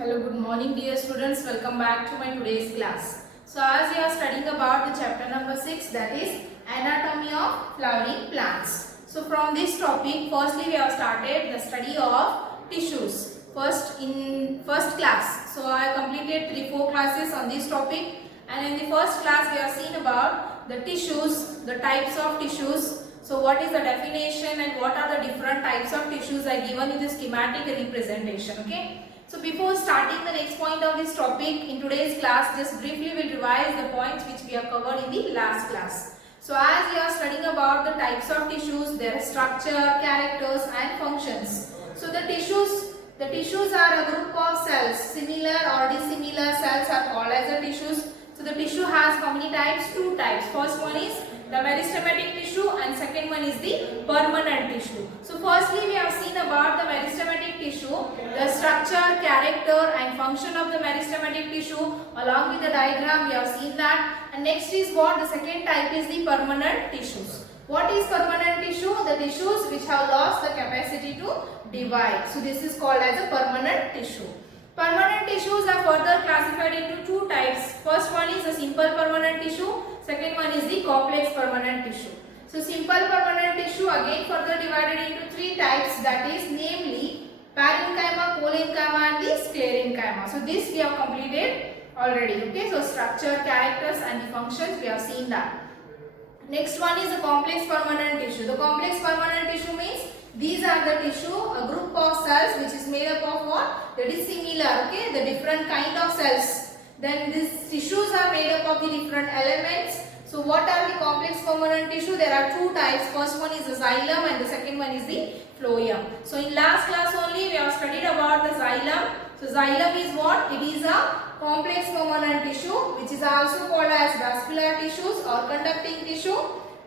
Hello, good morning dear students. Welcome back to my today's class. So as we are studying about the chapter number 6, that is anatomy of flowering plants. So from this topic, firstly we have started the study of tissues. First in first class. So I completed 3-4 classes on this topic, and in the first class we have seen about the tissues, the types of tissues. So what is the definition and what are the different types of tissues are given in the schematic representation. Okay. So before starting the next point of this topic in today's class, just briefly we'll revise the points which we have covered in the last class. So as we are studying about the types of tissues, their structure, characters and functions. So the tissues are a group of cells. Similar or dissimilar cells are called as the tissues. So the tissue has how many types? 2 types. First one is the meristematic tissue and second one is the permanent tissue. So firstly we have seen about the meristematic tissue, the structure, character and function of the meristematic tissue. Along with the diagram we have seen that. And next is what? The second type is the permanent tissues. What is permanent tissue? The tissues which have lost the capacity to divide. So this is called as a permanent tissue. Permanent tissues are further classified into 2 types. First one is a simple permanent tissue. Second one is the complex permanent tissue. So simple permanent tissue again further divided into 3 types, that is namely parenchyma, collenchyma and the sclerenchyma. So this we have completed already. Okay. So structure, characters and the functions we have seen that. Next one is the complex permanent tissue. The complex permanent tissue means these are the tissue, a group of cells which is made up of what? That is similar, okay, the different kind of cells. Then these tissues are made up of the different elements. So what are the complex permanent tissue? There are 2 types. First one is the xylem and the second one is the phloem. So in last class only we have studied about the xylem. So xylem is what? It is a complex permanent tissue which is also called as vascular tissues or conducting tissue,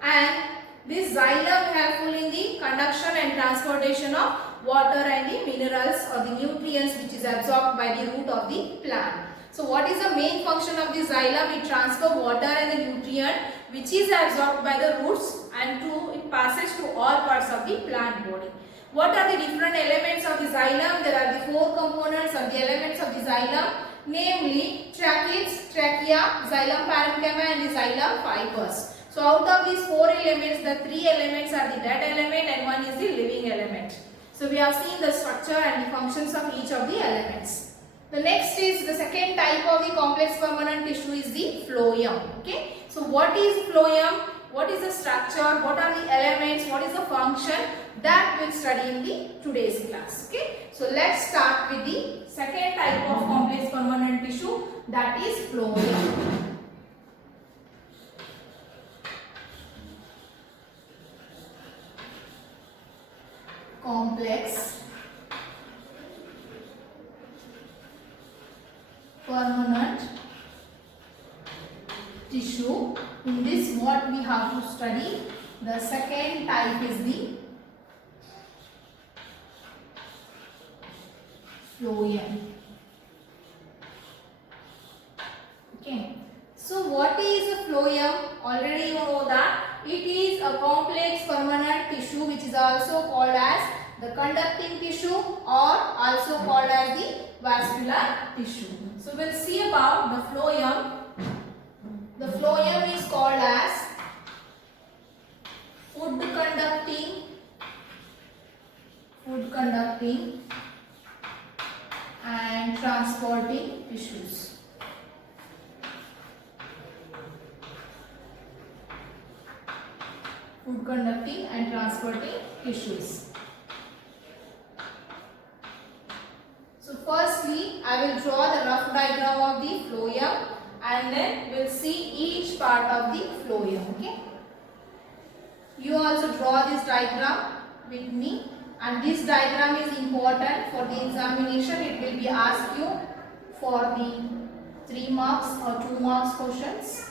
and this xylem helpful in the conduction and transportation of water and the minerals or the nutrients which is absorbed by the root of the plant. So what is the main function of the xylem? It transfers water and the nutrient which is absorbed by the roots and it passes to all parts of the plant body. What are the different elements of the xylem? There are the 4 components or the elements of the xylem, namely tracheids, trachea, xylem parenchyma and the xylem fibers. So out of these 4 elements, the 3 elements are the dead element and one is the living element. So we have seen the structure and the functions of each of the elements. The next is the second type of the complex permanent tissue is the phloem. Okay. So what is phloem? What is the structure? What are the elements? What is the function? That we'll study in the today's class. Okay. So let's start with the second type of complex permanent tissue, that is phloem. Complex permanent tissue. In this what we have to study? The second type is the phloem. Okay. So what is a phloem? Already you know that it is a complex permanent tissue which is also called as the conducting tissue or also called as the vascular tissue. So we'll see about the phloem. The phloem is called as food conducting and transporting tissues. Food conducting and transporting tissues. So firstly I will draw the rough diagram of the phloem and then we'll see each part of the phloem. Okay. You also draw this diagram with me, and this diagram is important for the examination. It will be asked you for the 3 marks or 2 marks questions.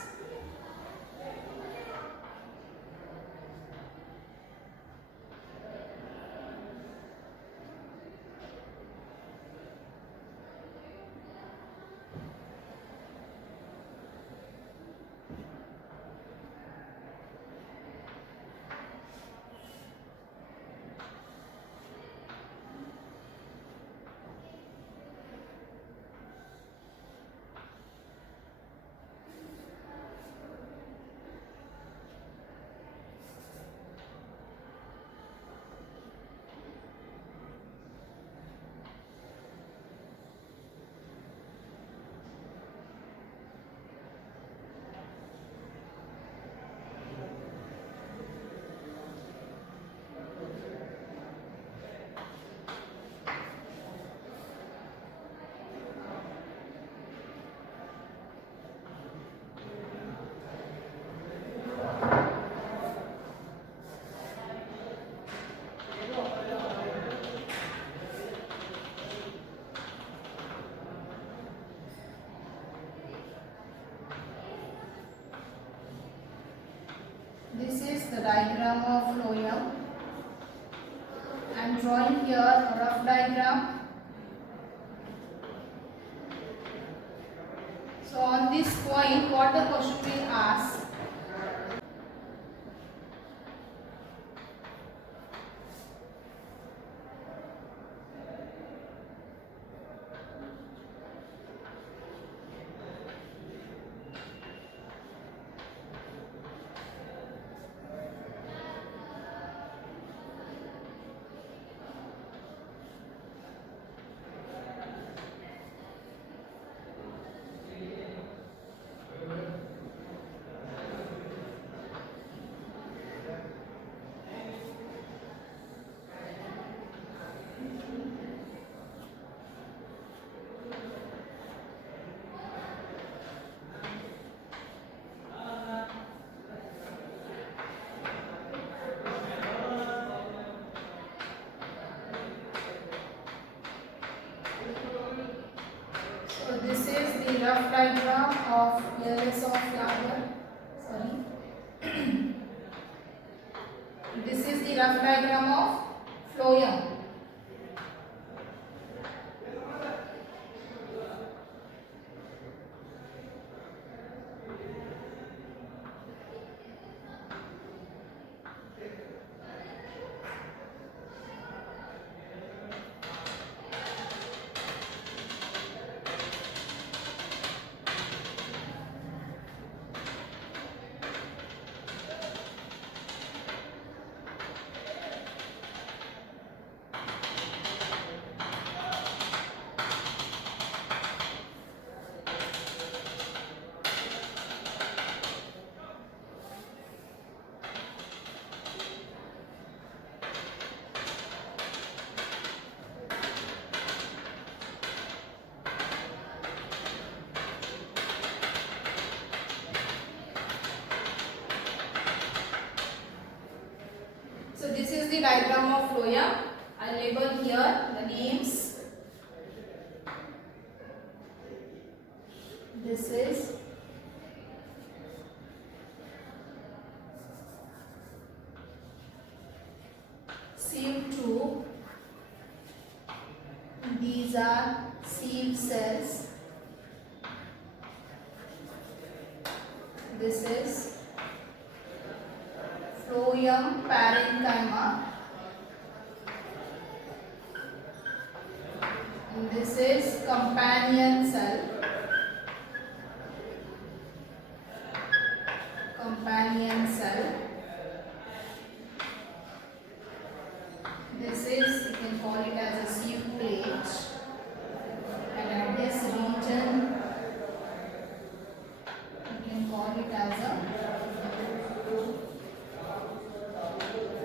This is the diagram of phloem. I am drawing here a rough diagram. So on this point, what the question will ask? So this is the rough diagram of layers of flower. Sorry. This is the rough diagram of phloem. So this is the diagram of phloem. I label here the names. This is sieve tube. These are sieve cells. This is phloem parenchyma, and this is companion cell. Companion cell. This is, you can call it as a sieve plate, and at this region you can call it as a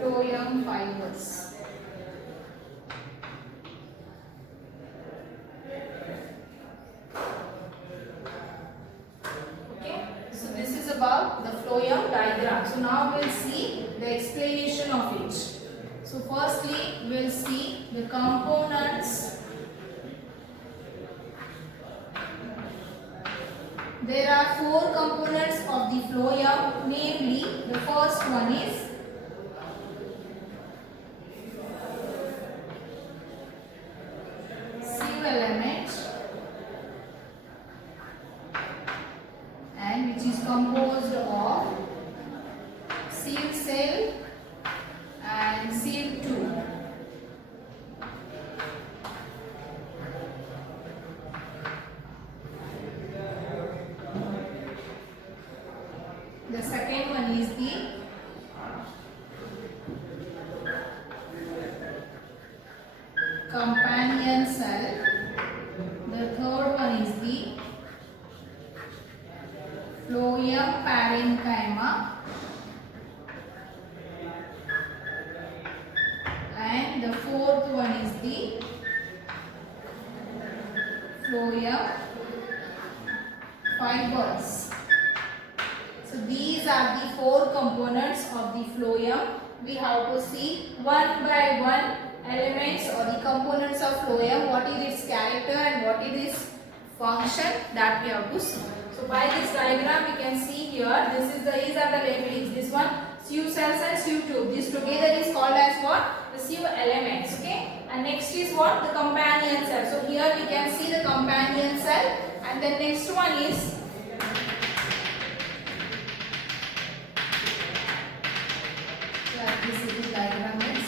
phloem fibers. Okay, so this is about the phloem diagram. So now we'll see the explanation of it. So firstly, we'll see the components. There are four components of the phloem, namely the first one is sieve element, and which is composed of sieve cell and sieve tube. The second one is the companion cell. The third one is the phloem parenchyma, and the fourth one is the phloem fibers. So these are the four components of the phloem. We have to see one by one elements or the components of phloem, what is its character and what is its function, that we have to see. So by this diagram we can see here, these are the labelings, this one sieve cells and sieve tube. This together is called as what? The sieve elements. Okay. And next is what? The companion cell. So here we can see the companion cell. And the next one is this is the diagram is.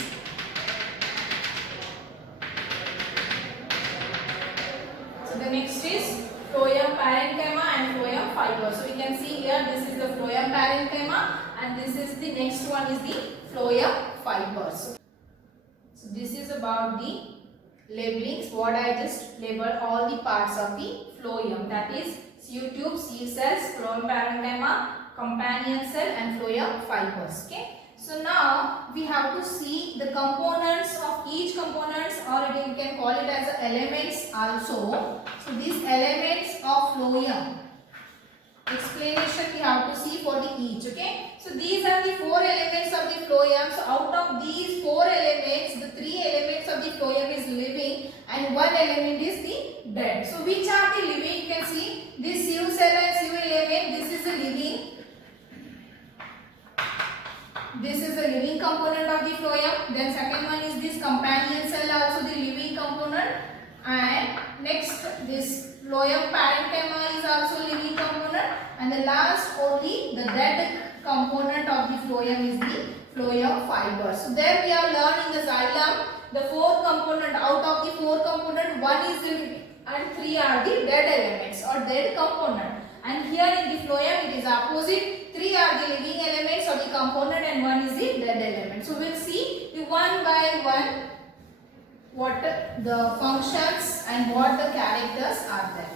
So the next is phloem parenchyma and phloem fiber. So we can see here this is the phloem parenchyma and this is the next one is the phloem fibers. So this is about the labelings. What I just labeled all the parts of the phloem, that is sieve tube, sieve cells, phloem parenchyma, companion cell and phloem fibers. Okay. So now we have to see the components of each components, or you can call it as elements also. So these elements of phloem explanation we have to see for the each. Okay. So these are the four elements of the phloem. So out of these four elements, the three elements of the phloem is living and one element is the dead. So which are the living? You can see this sieve cell and sieve element. This is a living. This is the living component of the phloem. Then second one is this companion cell, also the living component. And next this phloem parenchyma is also living component. And the last only the dead component of the phloem is the phloem fiber. So there we are learning the xylem. The four component, out of the four component, one is the living and three are the dead elements or dead component. And here in the phloem it is opposite. Three are the living elements of the component and one is the dead element. So we'll see the one by one what the functions and what the characters are there.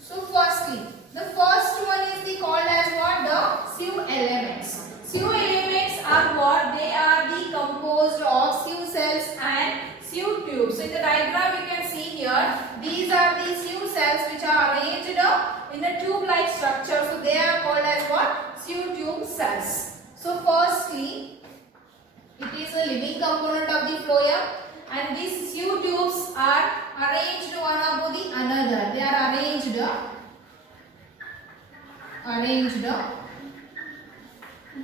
So firstly, the first one is the called as what? The sieve elements. Sieve elements are what? They are the composed of sieve cells and sieve tubes. So in the diagram you can see here, these are the sieve cells which are arranged in a tube-like structure. So they are called as what? Sieve tube cells. So firstly, it is a living component of the phloem and these sieve tubes are arranged one above the another. They are arranged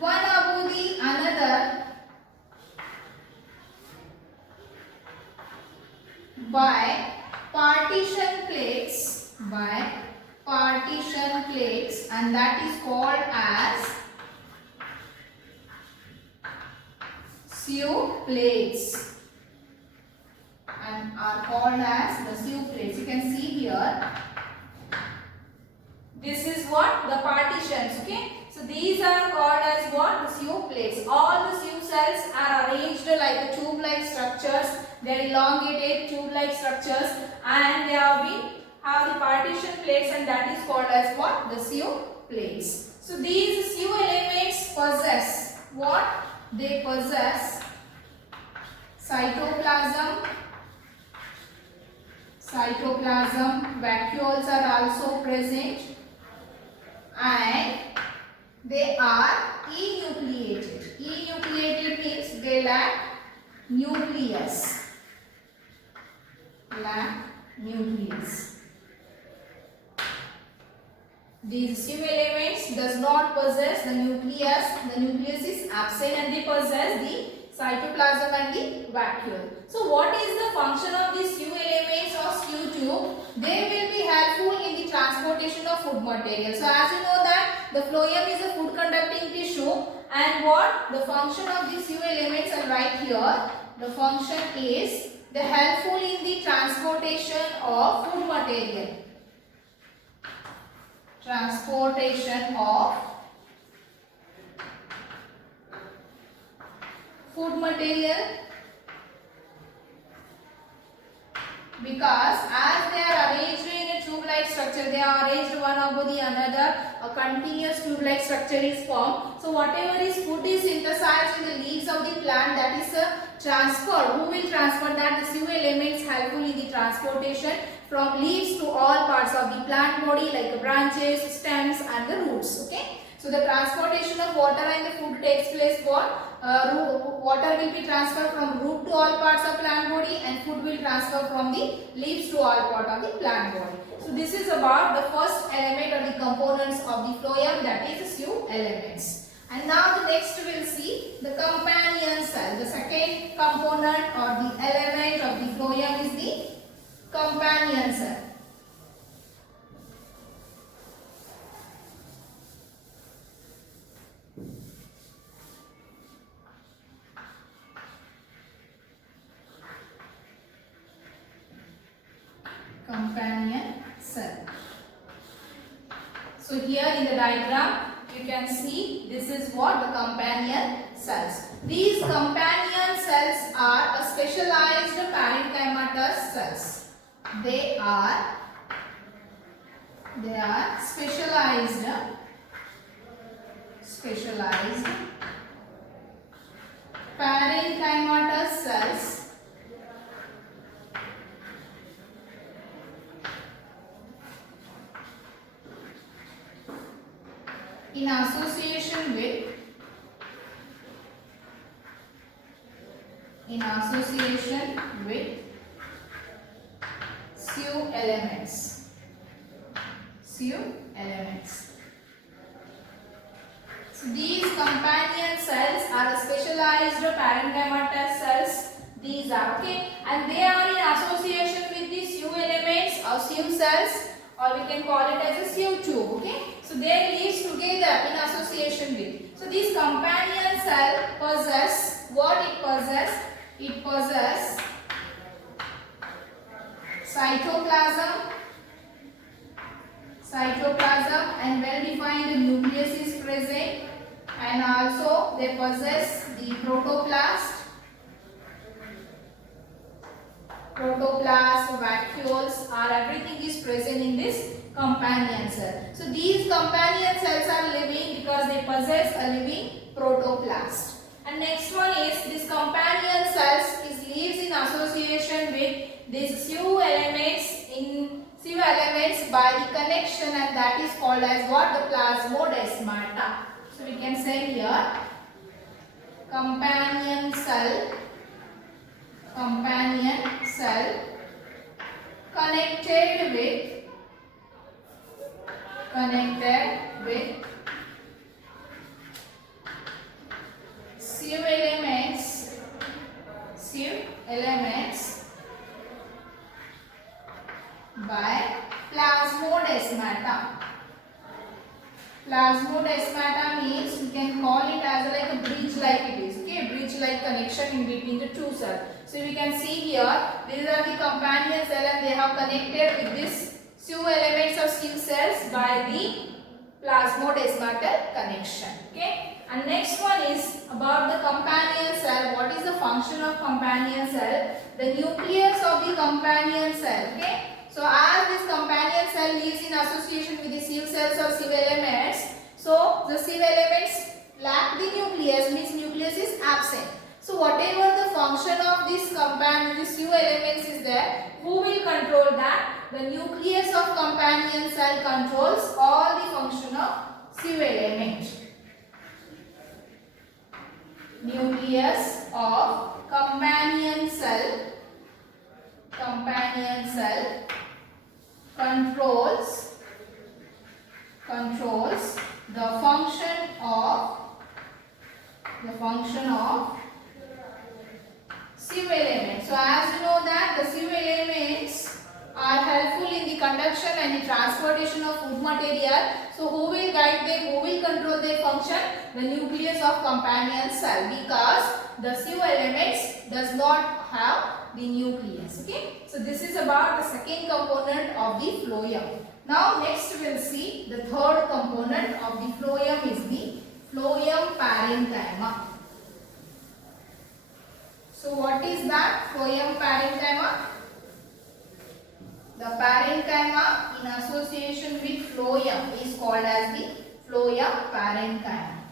one above the another by partition plates, and that is called as sieve plates and are called as the sieve plates. You can see here, this is what? The partitions. Okay. So these are called as what? The sieve plates. All the sieve cells are arranged like a tube-like structures. They are elongated tube-like structures and they have the partition plates and that is called as what? The sieve plates. So these sieve elements possess what? They possess cytoplasm, vacuoles are also present and they are enucleated. Enucleated means they lack nucleus. These sieve elements does not possess the nucleus. The nucleus is absent and they possess the cytoplasm and the vacuole. So what is the function of these sieve elements or sieve tube? They will be helpful in the transportation of food material. So as you know that the phloem is a food conducting tissue and what? The function of these sieve elements are right here. The function is they are helpful in the transportation of food material. Transportation of food material, because as they are arranged in a tube-like structure, they are arranged one above the another, a continuous tube-like structure is formed. So whatever is food is synthesized in the leaves of the plant, that is transferred. Who will transfer that? The sieve elements helpful in the transportation from leaves to all parts of the plant body like the branches, stems and the roots. Okay. So the transportation of water and the food takes place what? Water will be transferred from root to all parts of plant body and food will transfer from the leaves to all part of the plant body. So this is about the first element or the components of the phloem, that is the sieve elements. And now the next we'll see the companion cell. The second component or the element of the phloem is the companion cell. Companion cell. So here in the diagram you can see this is what the companion cells. These companion cells are a specialized parenchymatous cells. They are specialized parenchymatous cells in association with Siu elements. So these companion cells are specialized parenchymatous cells. These are okay, and they are in association with the Siu elements or Siu cells, or we can call it as a Siu tube. Okay, so they live together in association with. So this companion cell possess what it possess? It possess cytoplasm, and well-defined nucleus is present, and also they possess the protoplast, vacuoles, or everything is present in this companion cell. So these companion cells are living because they possess a living protoplast. And next one is this companion cells lives in association with these Siu elements by the connection, and that is called as what? The plasmodesmata. So we can say here companion cell connected with Siu elements by plasmodesmata. Plasmodesmata means you can call it as like a bridge like it is. Okay, bridge like connection in between the two cells. So we can see here these are the companion cell and they have connected with this Siu elements of Siu cells by the plasmodesmatal connection. Okay. And next one is about the companion cell. What is the function of companion cell? The nucleus of the companion cell. Okay. So as this companion cell lives in association with the Siu cells or Siu elements, so the Siu elements lack the nucleus, means nucleus is absent. So whatever the function of this Siu elements is there, who will control that? The nucleus of companion cell controls all the function of Siu element. Nucleus of companion cell controls the function of Siu elements. So as you know that the Siu elements are helpful in the conduction and the transportation of food material. So who will guide them? Who will control their function? The nucleus of companion cell, because the Siu elements does not have the nucleus. Okay. So this is about the second component of the phloem. Now next we will see the third component of the phloem is the phloem parenchyma. So what is that phloem parenchyma? The parenchyma in association with phloem is called as the phloem parenchyma.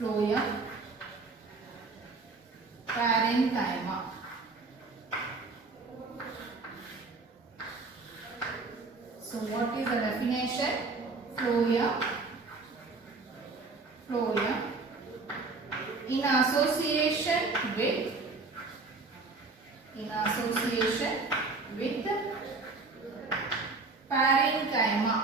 Phloem parenchyma. So what is the definition? Phloem in association with parenchyma.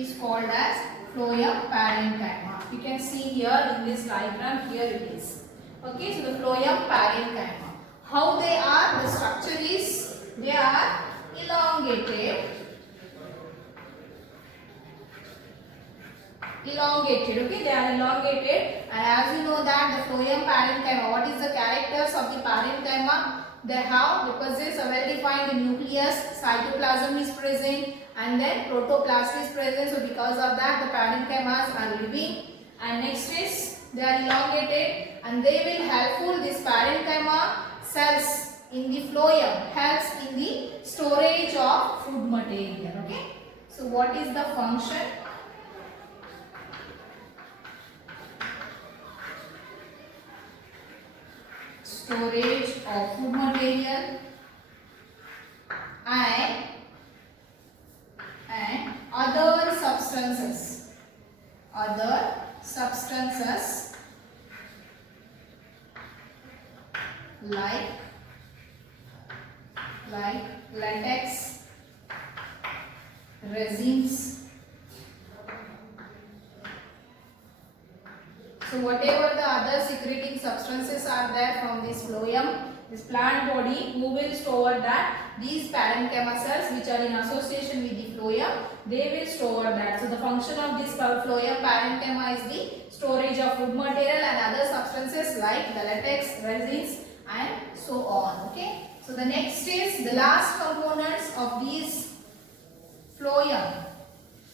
is called as phloem parenchyma. You can see here in this diagram, here it is. Okay, so the phloem parenchyma. How they are? The structure is, they are elongated. Okay, they are elongated, and as you know that the phloem parenchyma, what is the characters of the parenchyma? They have, they possess a well-defined nucleus, cytoplasm is present, and then protoplast is present. So because of that, the parenchymas are living. And next is, they are elongated, and they will helpful, this parenchyma cells in the phloem helps in the storage of food material. Okay, so what is the function? Storage of food material and other substances like latex, resins. So whatever the other secreting substances are there from this phloem, this plant body, who will store that? These parenchyma cells which are in association with the phloem, they will store that. So the function of this phloem parenchyma is the storage of food material and other substances like the latex, resins and so on. Okay. So the next is the last components of these phloem.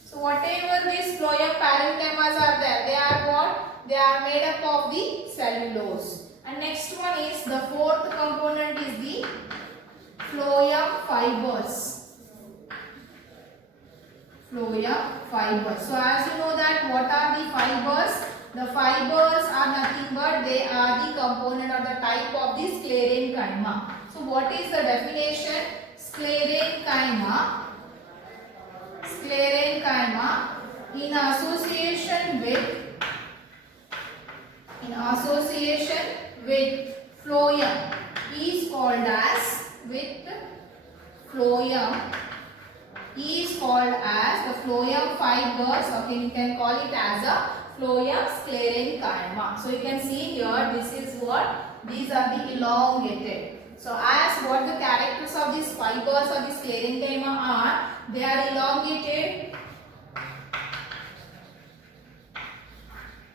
So whatever these phloem parenchymas are there, they are what? They are made up of the cellulose. And next one is, the fourth component is the phloem fibers. Phloem fibers. So as you know that, what are the fibers? The fibers are nothing but they are the component or the type of the sclerenchyma. So what is the definition? Sclerenchyma in association with phloem is called as the phloem fibers. Okay, you can call it as a phloem sclerenchyma. So you can see here, this is what, these are the elongated. So as what the characters of these fibers of the sclerenchyma are, they are elongated.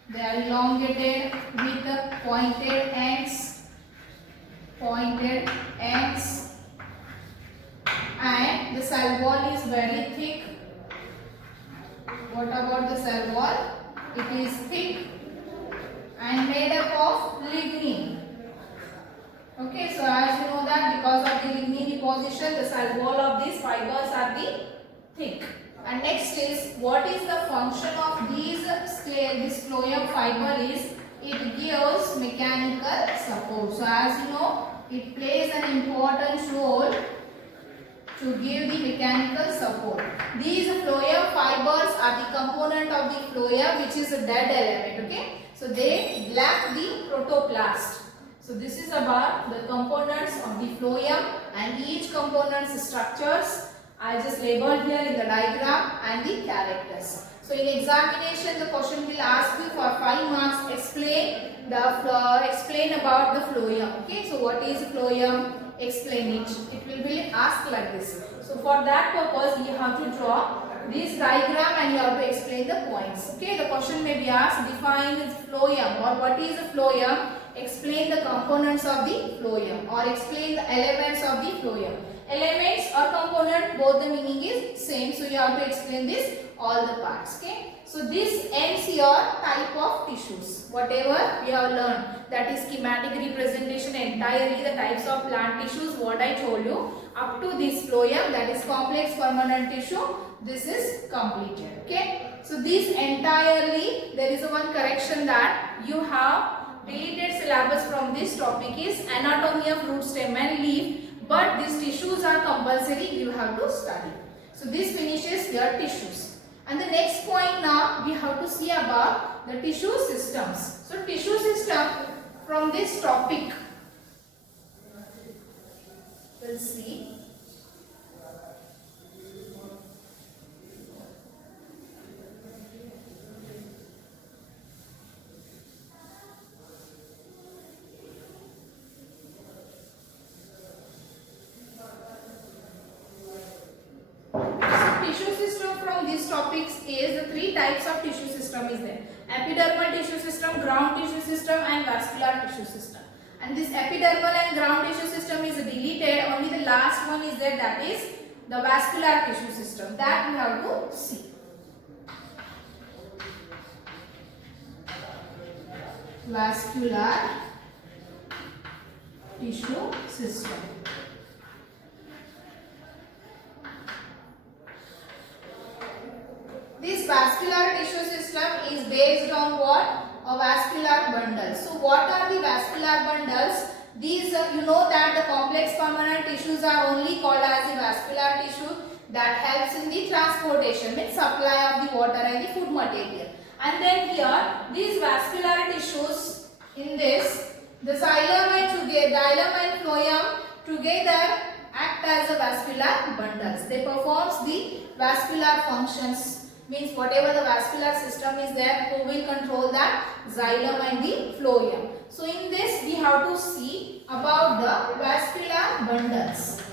They are elongated with the pointed ends, and the cell wall is very thick. What about the cell wall? It is thick and made up of lignin. Okay, so as you know that because of the lignin deposition, the cell wall of these fibers are the thick. And next is, what is the function of this phloem fiber is, it gives mechanical support. So as you know, it plays an important role to give the mechanical support. These phloem fibers are the component of the phloem which is a dead element. Okay, so they lack the protoplast. So this is about the components of the phloem and each component's structures. I just labeled here in the diagram and the characters. So in examination, the question will ask you for 5 marks. Explain about the phloem. Okay, so what is phloem? Explain it. It will be asked like this. So for that purpose, you have to draw this diagram and you have to explain the points. Okay, the question may be asked, define phloem, or what is a phloem? Explain the components of the phloem, or explain the elements of the phloem. Elements or component, both the meaning is same, so you have to explain this all the parts. Okay, so this ends your type of tissues. Whatever we have learned, that is schematic representation entirely the types of plant tissues what I told you up to this phloem, that is complex permanent tissue. This is completed. Okay, so this entirely, there is one correction that you have deleted syllabus from this topic is anatomy of root, stem and leaf. But these tissues are compulsory, you have to study. So this finishes your tissues. And the next point now we have to see about the tissue systems. So tissue system from this topic, we'll see. these topics is the three types of tissue system is there. Epidermal tissue system, ground tissue system and vascular tissue system. And this epidermal and ground tissue system is deleted. Only the last one is there, that is the vascular tissue system. That we have to see. Vascular tissue system. This vascular tissue system is based on what? A vascular bundle. So what are the vascular bundles? These you know that the complex permanent tissues are only called as the vascular tissue that helps in the transportation, means supply of the water and the food material. And then here these vascular tissues, in this the xylem and phloem together act as a vascular bundles. They performs the vascular functions. Means whatever the vascular system is there, who will control that? Xylem and the phloem. So in this we have to see about the vascular bundles.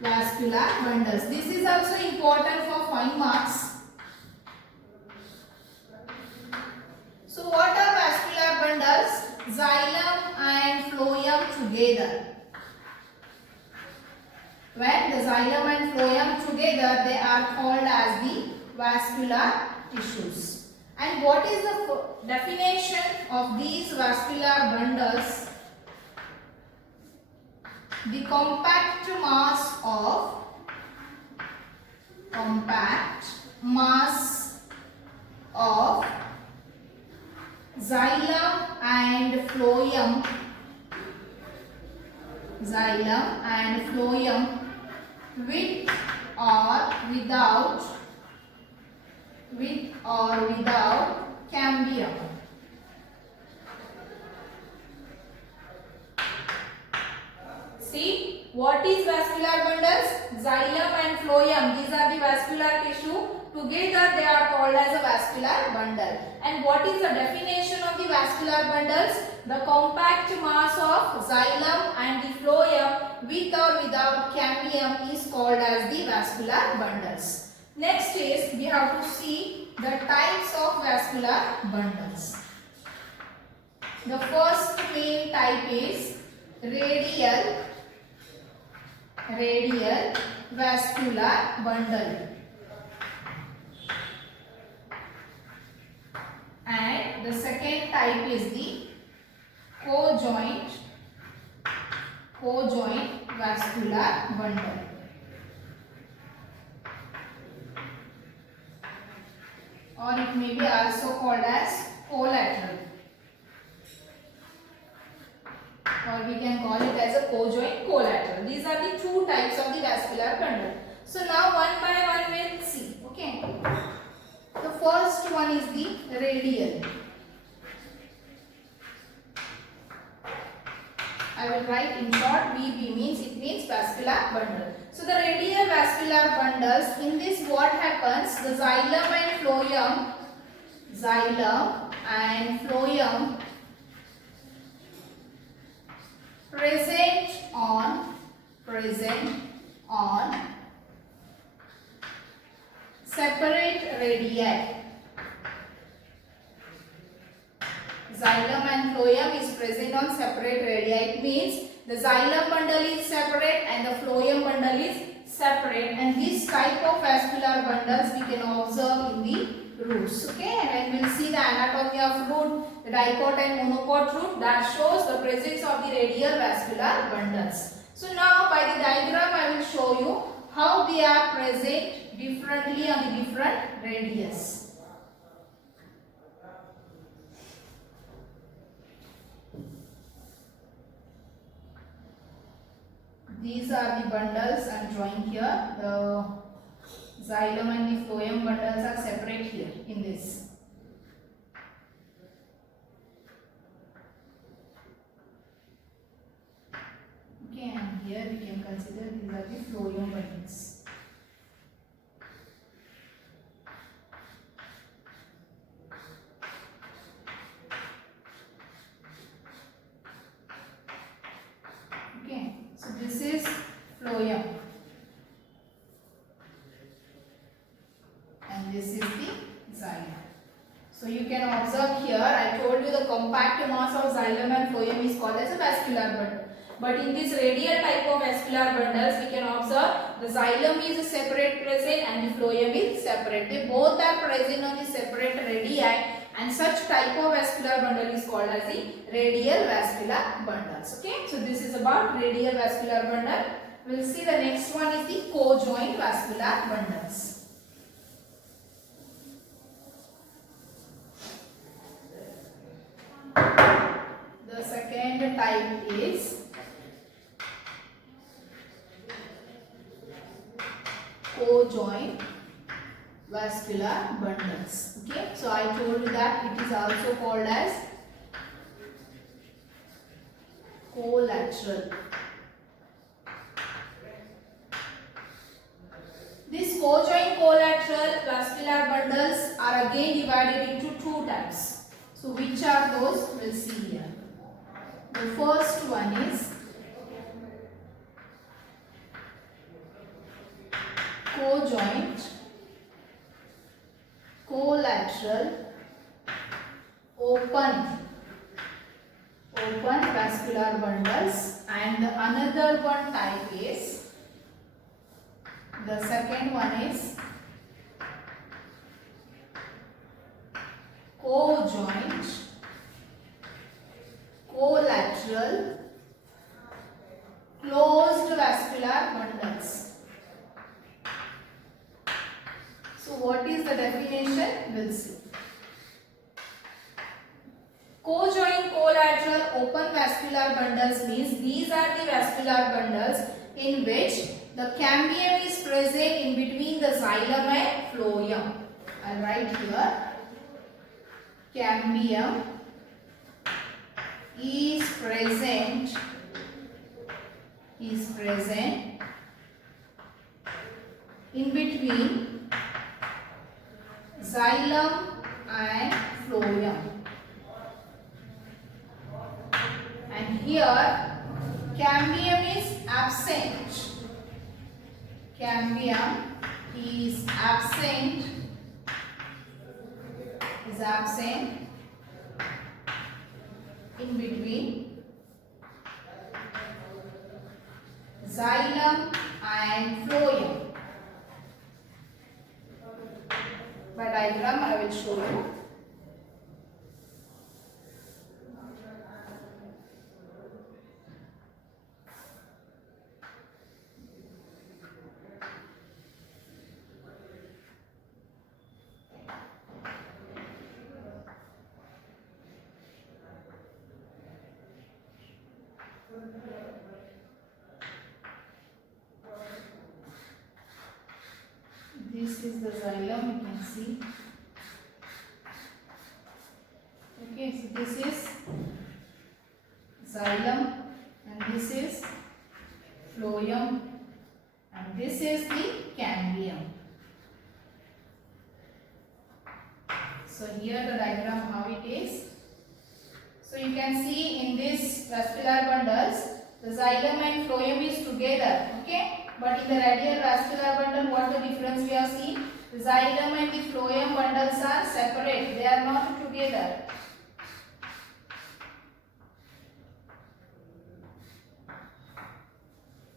Vascular bundles. This is also important for 5 marks. So what are vascular bundles? Xylem and phloem together. When the xylem and phloem together, they are called as the vascular tissues. And what is the definition of these vascular bundles? The compact mass of xylem and phloem with or without cambium. See, what is vascular bundles? Xylem and phloem, these are the vascular tissue. Together they are called as a vascular bundle. And what is the definition of the vascular bundles? The compact mass of xylem and the phloem with or without cambium is called as the vascular bundles. Next is we have to see the types of vascular bundles. The first main type is radial vascular bundle. And the second type is the co-joint vascular bundle. Or it may be also called as collateral, or we can call it as a co-joint collateral. These are the two types of the vascular bundle. So now one by one we'll see. Okay. The first one is the radial. I will write in short VB, means vascular bundle. So the radial vascular bundles, in this what happens? The xylem and phloem present on separate radii. Xylem and phloem is present on separate radii. It means the xylem bundle is separate and the phloem bundle is separate. And this type of vascular bundles we can observe in the roots. Okay, and we'll see the anatomy of root, the dicot and monopod root that shows the presence of the radial vascular bundles. So now by the diagram I will show you how they are present differently on the different radius. These are the bundles I am drawing here. The xylem and the phloem bundles are separate here in this. Okay, and here we can consider these are the phloem bundles. Okay, so this is phloem. So you can observe here, I told you the compact mass of xylem and phloem is called as a vascular bundle. But in this radial type of vascular bundles, we can observe the xylem is separate present and the phloem is separate. They both are present on the separate radii, and such type of vascular bundle is called as the radial vascular bundles. Okay, so this is about radial vascular bundle. We will see the next one is the co-joint vascular bundles. The second type is co-joint vascular bundles. Okay, so I told you that it is also called as collateral. These co-joint collateral vascular bundles are again divided into two types. So which are those? We'll see here. The first one is co-joint collateral open vascular bundles, and another one type is, the second one is co-joint collateral closed vascular bundles. So what is the definition? We'll see. Co-joint collateral open vascular bundles means these are the vascular bundles in which the cambium is present in between the xylem and phloem. I'll write here. Cambium is present in between xylem and phloem, and here cambium is absent. Cambium is absent in between xylem and phloem. By diagram I will show you. This is the xylem, you can see. Okay, so this is xylem and this is phloem and this is the cambium. So here the diagram how it is. So you can see in this vascular bundles the xylem and phloem is together. Okay. But in the radial vascular bundle, what the difference we have seen? The xylem and the phloem bundles are separate. They are not together.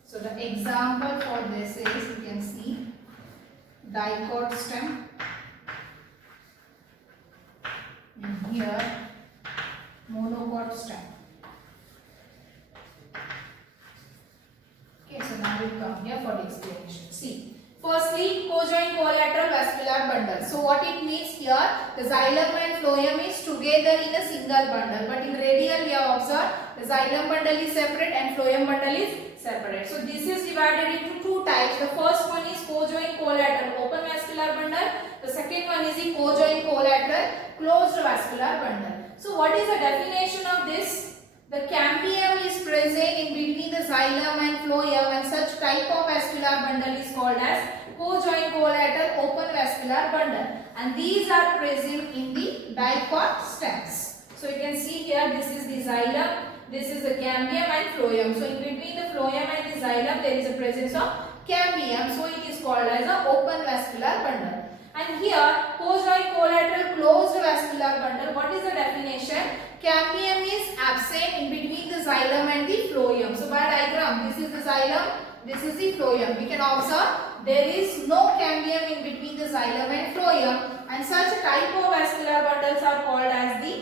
So the example for this is, you can see, dicot stem. And here, monocot stem. Okay, so now we come here for the explanation. See, firstly, co-joint collateral vascular bundle. So what it means here, the xylem and phloem is together in a single bundle. But in radial we have observed the xylem bundle is separate and phloem bundle is separate. So this is divided into two types. The first one is co-joint collateral open vascular bundle. The second one is the co-joint collateral closed vascular bundle. So what is the definition of this? The cambium is present in between the xylem and phloem, and such type of vascular bundle is called as co-joint collateral open vascular bundle, and these are present in the dicot stems. So you can see here, this is the xylem, this is the cambium and phloem. So in between the phloem and the xylem there is a presence of cambium, so it is called as an open vascular bundle. And here co-joint collateral closed vascular cambium is absent in between the xylem and the phloem. So by diagram, this is the xylem, this is the phloem. We can observe there is no cambium in between the xylem and phloem, and such type of vascular bundles are called as the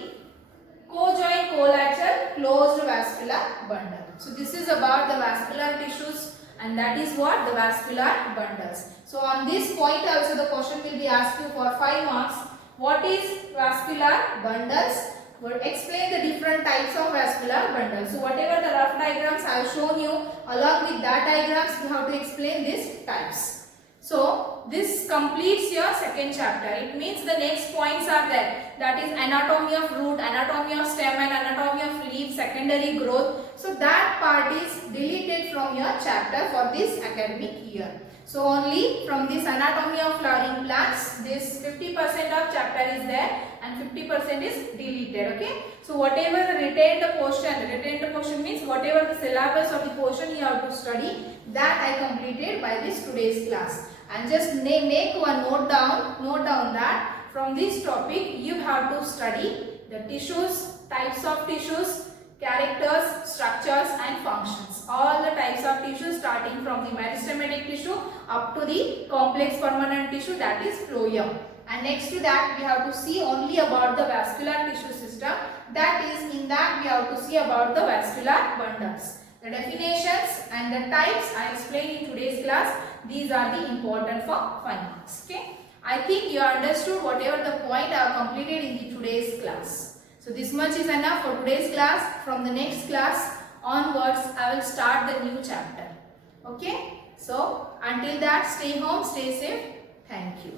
co-joint collateral closed vascular bundle. So this is about the vascular tissues, and that is what the vascular bundles. So on this point also the question will be asked you for 5 marks. What is vascular bundles? We'll explain the different types of vascular bundles. So whatever the rough diagrams I have shown you, along with that diagrams you have to explain these types. So this completes your second chapter. It means the next points are there. That is anatomy of root, anatomy of stem and anatomy of leaf, secondary growth. So that part is deleted from your chapter for this academic year. So only from this anatomy of flowering plants, this 50% of chapter is there and 50% is deleted. Okay. So whatever the retained portion means whatever the syllabus of the portion you have to study, that I completed by this today's class. And just make one note down that from this topic you have to study the tissues, types of tissues, characters, structures and functions. All the types of tissues starting from the meristematic tissue up to the complex permanent tissue, that is phloem. And next to that we have to see only about the vascular tissue system. That is, in that we have to see about the vascular bundles. The definitions and the types I explained in today's class, these are the important for 5 marks. Okay. I think you understood whatever the point I have completed in the today's class. So this much is enough for today's class. From the next class onwards, I will start the new chapter. Okay. So until that, stay home, stay safe. Thank you.